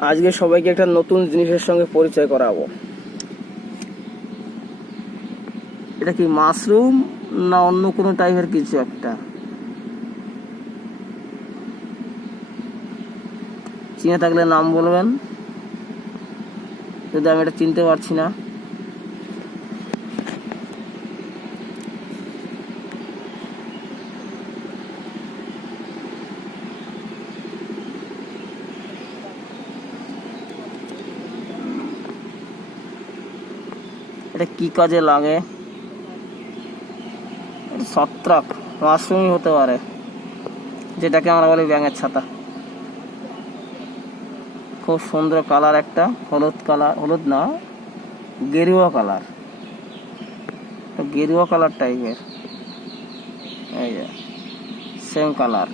আজকে সবাইকে একটা নতুন জিনিসের সঙ্গে পরিচয় করাবো। এটা কি মাশরুম না অন্য কোনো টাইপের কিছু একটা? চিনে থাকলে নাম বলবেন, যদি আমি এটা চিনতে পারছি না। এটা কি কাজে লাগে? ছত্রাক, মাশরুমই হতে পারে, যেটাকে আমরা বলি ব্যাঙের ছাতা। খুব সুন্দর কালার, একটা হলুদ কালার, হলুদ না, গেরুয়া কালার, গেরুয়া কালার টাইপের, এই যে সেম কালার।